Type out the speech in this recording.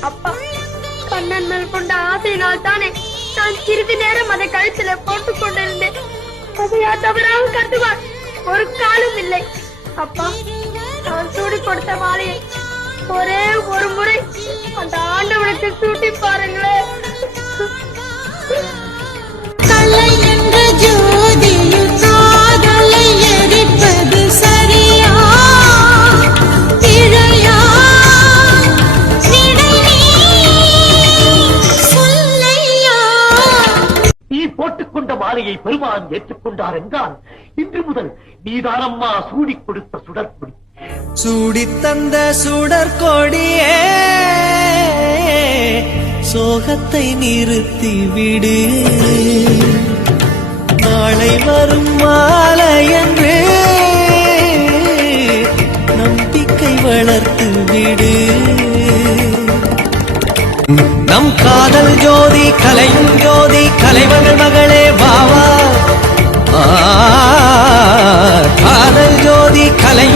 அப்பா கண்ணன் மேல் கொண்ட ஆசையினால் தானே நான் சிறிது நேரம் அதை கழுத்துல போட்டுக் கொண்டிருந்தேன். அதையா தவறாக கருதுவார். ஒரு காலம் இல்லை. அப்பா நான் சூடி கொடுத்த மாலையை ஒரே ஒரு முறை அந்த ஆண்டவனுக்கு சூட்டி பாருங்களேன். மாலையை பெருமான் ஏற்றுக்கொண்டார் என்றால் இன்று முதல் நீதானம்மா சூடி கொடுத்த சுடற்கொடி. சூடி தந்த சுடற்கொடியே சோகத்தை நிறுத்தி விடு. நாளை வரும் மாலை என்று நம்பிக்கை வளர்த்து விடு. நம் காதல் ஜோதி கலையும் ஜோதி கலைவர்கள் கலையுங்க கலை